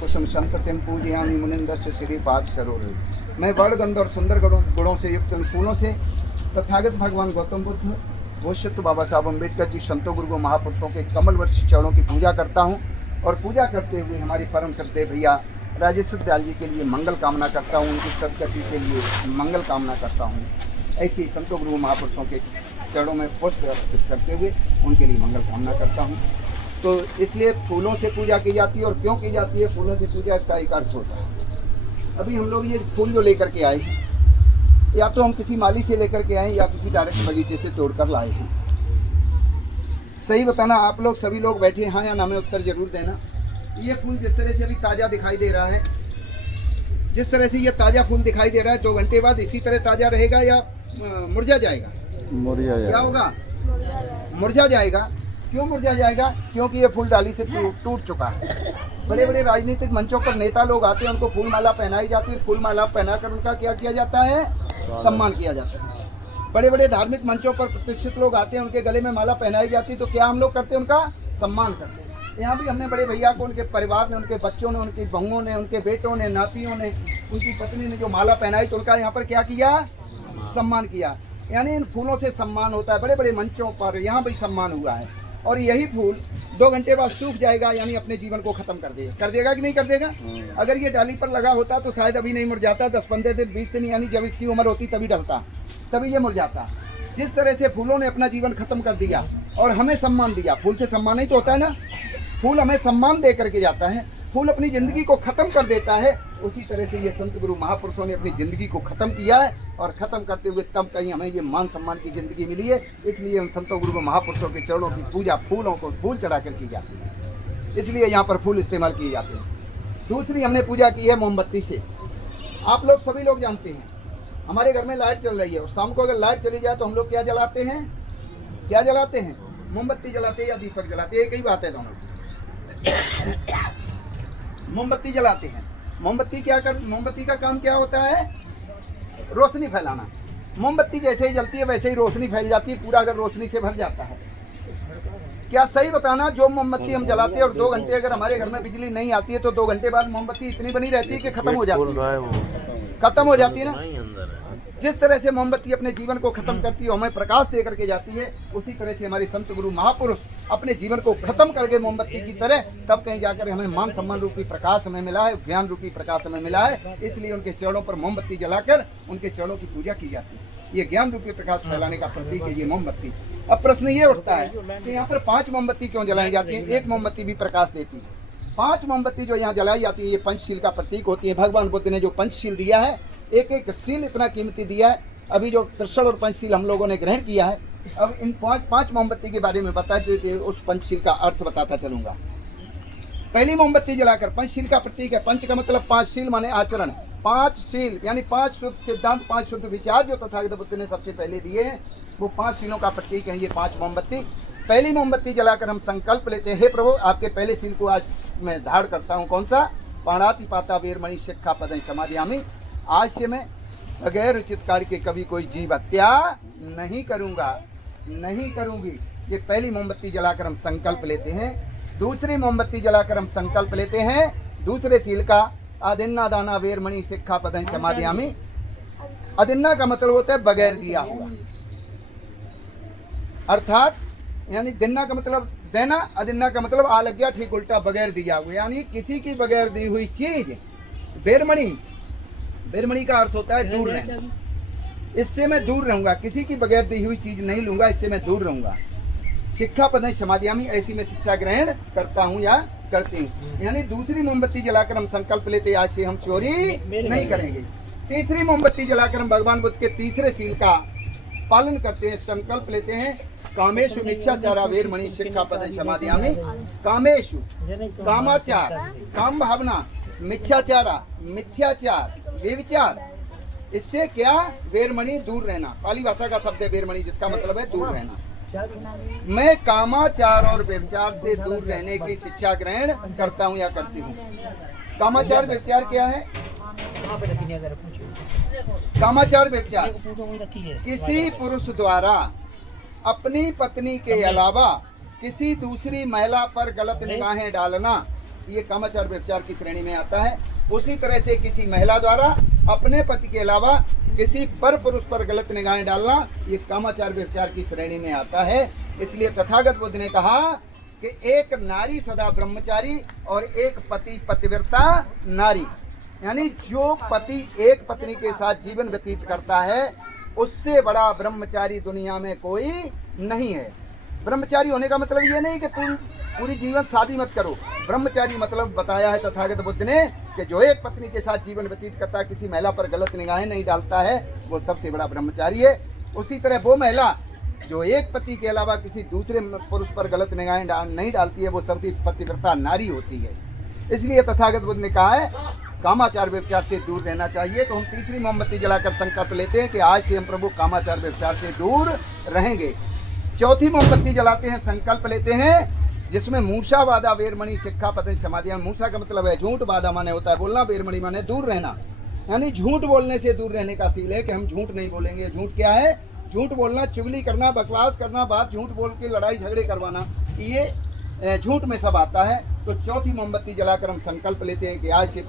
कुसुम संततिम पूजयामि मुनिंदस्य श्रीपाद सरोवर। मैं वर्णगंध और सुंदर गुणों से युक्त उन फूलों से तथागत भगवान गौतम बुद्ध, भविष्य बाबा साहब अम्बेडकर जी, संतों गुरु महापुरुषों के कमल वर्ष चरणों की पूजा करता हूँ और पूजा करते हुए हमारी परम श्रद्धेय भैया राजेश्वर दयाल जी के लिए मंगल कामना करता हूँ, उनकी सदगति के लिए मंगल कामना करता हूँ। ऐसे ही संतों गुरु महापुरुषों के चरणों में पुष्प अर्पित करते हुए उनके लिए मंगल कामना करता हूँ। तो इसलिए फूलों से पूजा की जाती है। और क्यों की जाती है फूलों से पूजा, इसका एक अर्थ होता है। अभी हम लोग ये फूल जो लेकर के आए हैं, या तो हम किसी माली से लेकर के आए या किसी डायरेक्ट बगीचे से तोड़कर लाए हैं। सही बताना, आप लोग सभी लोग बैठे हाँ या ना में उत्तर जरूर देना। ये फूल जिस तरह से अभी ताज़ा दिखाई दे रहा है, जिस तरह से ये ताज़ा फूल दिखाई दे रहा है, 2 घंटे बाद इसी तरह ताज़ा रहेगा या मुरझा जाएगा? मुरझा जाएगा। क्या होगा? मुरझा जाएगा। क्यों मुरझा जाएगा? क्योंकि ये फूल डाली से टूट चुका है। बड़े बड़े राजनीतिक मंचों पर नेता लोग आते हैं, उनको फूल माला पहनाई जाती है। फूल माला पहनाकर उनका क्या किया जाता है? सम्मान किया जाता है। बड़े बड़े धार्मिक मंचों पर प्रतिष्ठित लोग आते हैं, उनके गले में माला पहनाई जाती है, तो क्या हम लोग करते हैं? उनका सम्मान करते हैं। यहाँ भी हमने बड़े भैया को, उनके परिवार ने, उनके बच्चों ने, उनकी बहुओं ने, उनके बेटों ने, नातियों ने, उनकी पत्नी ने जो माला पहनाई, तो उनका यहाँ पर क्या किया? सम्मान किया। यानी इन फूलों से सम्मान होता है। बड़े बड़े मंचों पर यहाँ भी सम्मान हुआ है। और यही फूल 2 घंटे बाद सूख जाएगा, यानी अपने जीवन को खत्म कर देगा। कर देगा कि नहीं कर देगा? अगर ये डाली पर लगा होता तो शायद अभी नहीं मुरझाता। 10-15 दिन 20 दिन, यानी जब इसकी उम्र होती तभी डलता, तभी ये मुरझाता। जिस तरह से फूलों ने अपना जीवन खत्म कर दिया और हमें सम्मान दिया, फूल से सम्मान ही तो होता है ना। फूल हमें सम्मान दे करके जाता है, फूल अपनी ज़िंदगी को ख़त्म कर देता है। उसी तरह से ये संत गुरु महापुरुषों ने अपनी ज़िंदगी को ख़त्म किया है और ख़त्म करते हुए तब कहीं हमें ये मान सम्मान की ज़िंदगी मिली है। इसलिए उन संतों गुरु महापुरुषों के चरणों की पूजा फूलों को फूल चढ़ा कर की जाती है, इसलिए यहाँ पर फूल इस्तेमाल किए जाते हैं। दूसरी हमने पूजा की है मोमबत्ती से। आप लोग सभी लोग जानते हैं, हमारे घर में लाइट चल रही है और शाम को अगर लाइट चली जाए तो हम लोग क्या जलाते हैं? क्या जलाते हैं? मोमबत्ती जलाते हैं या दीपक जलाते हैं? एक ही बात है दोनों। मोमबत्ती जलाते हैं। मोमबत्ती का काम क्या होता है? रोशनी फैलाना। मोमबत्ती जैसे ही जलती है वैसे ही रोशनी फैल जाती है, पूरा अगर रोशनी से भर जाता है। क्या सही बताना, जो मोमबत्ती हम जलाते हैं और 2 घंटे अगर हमारे घर में बिजली नहीं आती है तो 2 घंटे बाद मोमबत्ती इतनी बनी रहती है कि खत्म हो जाती है। खत्म हो जाती है ना। जिस तरह से मोमबत्ती अपने जीवन को खत्म करती है, हमें प्रकाश दे करके जाती है, उसी तरह से हमारे संत गुरु महापुरुष अपने जीवन को खत्म करके मोमबत्ती की तरह तब कहीं जाकर हमें मान सम्मान रूपी प्रकाश हमें मिला है, ज्ञान रूपी प्रकाश हमें मिला है। इसलिए उनके चरणों पर मोमबत्ती जलाकर उनके चरणों की पूजा की जाती है। ये ज्ञान रूपी प्रकाश फैलाने का प्रतीक है ये मोमबत्ती। अब प्रश्न ये उठता है कि यहाँ पर 5 मोमबत्ती क्यों जलाई जाती है? 1 मोमबत्ती भी प्रकाश देती है। 5 मोमबत्ती जो यहाँ जलाई जाती है, ये पंचशील का प्रतीक होती है। भगवान बुद्ध ने जो पंचशील दिया है, एक एक शील इतना कीमती दिया है। अभी जो त्रिशूल और पंचशील हम लोगों ने ग्रहण किया है, अब इन 5 मोमबत्ती के बारे में बताते उस पंचशील का अर्थ बताता चलूँगा। पहली मोमबत्ती जलाकर, पंचशील का प्रतीक है। पंच का मतलब 5, शील माने आचरण। 5 शील यानी 5 शुद्ध सिद्धांत, 5 शुद्ध विचार जो तथागत बुद्ध ने सबसे पहले दिए हैं, वो 5 शीलों का प्रतीक है ये 5 मोमबत्ती। पहली मोमबत्ती जलाकर हम संकल्प लेते हैं, हे प्रभु आपके पहले शील को आज मैं धारण करता हूँ। कौन सा? पाणाति पाता वीरमणि शिक्षापदं समादयामि। आज से मैं बगैर उचित कार्य के कभी कोई जीव हत्या नहीं करूँगा, नहीं करूँगी। ये पहली मोमबत्ती जलाकर हम संकल्प लेते हैं। दूसरी मोमबत्ती जलाकर हम संकल्प लेते हैं दूसरे शील का, अदिन्ना दाना वीरमणि शिक्षापदं समादयामि। अदिन्ना का मतलब होता है बगैर दिया हुआ, अर्थात यानी दिन्ना का मतलब देना, अदिन्ना का मतलब आलज्ञा, ठीक उल्टा बगैर दिया हुआ, यानी किसी की बगैर दी हुई चीज। वीरमणि का अर्थ होता है दूर रहना। इससे मैं दूर रहूंगा, किसी की बगैर दी हुई चीज नहीं लूंगा, इससे मैं दूर रहूंगा। शिक्षापदं समादयामि, ऐसी मैं शिक्षा ग्रहण करता हूँ या करती हूँ। यानी दूसरी मोमबत्ती जलाकर हम संकल्प लेते आज से हम चोरी नहीं करेंगे। तीसरी मोमबत्ती जलाकर हम भगवान बुद्ध के तीसरे शील का पालन करते हैं, संकल्प लेते हैं, कामेशु मिथ्याचारा वीरमणि शिक्षापदं समादयामि। कामेशु कामाचार, काम भावना, मिथ्याचारा मिथ्याचार, व्यभिचार, इससे क्या? वीरमणि दूर रहना। पाली भाषा का शब्द है वीरमणि, जिसका मतलब है दूर रहना। मैं कामाचार और व्यभिचार से दूर रहने की शिक्षा ग्रहण करता हूँ या करती हूँ। कामाचार व्यभिचार क्या है? कामाचार व्यभिचार किसी पुरुष द्वारा अपनी पत्नी के अलावा किसी दूसरी महिला पर गलत निगाहें डालना, ये कामाचार व्यभिचार की श्रेणी में आता है। उसी तरह से किसी महिला द्वारा अपने पति के अलावा किसी पर पुरुष पर गलत निगाहें डालना ये कामाचार व्यभिचार की श्रेणी में आता है। इसलिए तथागत बुद्ध ने कहा कि एक नारी सदा ब्रह्मचारी और एक पति पतिव्रता नारी, यानी जो पति एक पत्नी के साथ जीवन व्यतीत करता है उससे बड़ा ब्रह्मचारी दुनिया में कोई नहीं है। ब्रह्मचारी होने का मतलब ये नहीं कि पूरी जीवन शादी मत करो। ब्रह्मचारी मतलब बताया है तथागत बुद्ध ने कि जो एक पत्नी के साथ जीवन व्यतीत करता है, किसी महिला पर गलत निगाहें नहीं डालता है, वो सबसे बड़ा ब्रह्मचारी है। उसी तरह वो महिला जो एक पति के अलावा किसी दूसरे पुरुष पर गलत निगाहें नहीं डालती है, वो सबसे पतिव्रता नारी होती है। इसलिए तथागत बुद्ध ने कहा है कामाचार व्यभिचार से दूर रहना चाहिए। तो हम तीसरी मोमबत्ती जलाकर संकल्प लेते हैं कि आज से हम प्रभु कामाचार व्यभिचार से दूर रहेंगे। चौथी मोमबत्ती जलाते हैं, संकल्प लेते हैं जिसमें मूषा वादा वेरमणि शिक्षा पतन समाधि। मूषा का मतलब है झूठ, वादा माने होता है बोलना, वेरमणि माने दूर रहना, यानी झूठ बोलने से दूर रहने का सील है कि हम झूठ नहीं बोलेंगे। झूठ क्या है? झूठ बोलना, चुगली करना, बकवास करना, बात झूठ बोल के लड़ाई झगड़े करवाना, ये झूठ में सब आता है। तो चौथी मोमबत्ती जलाकर हम संकल्प लेते हैं कि आज से प्रभु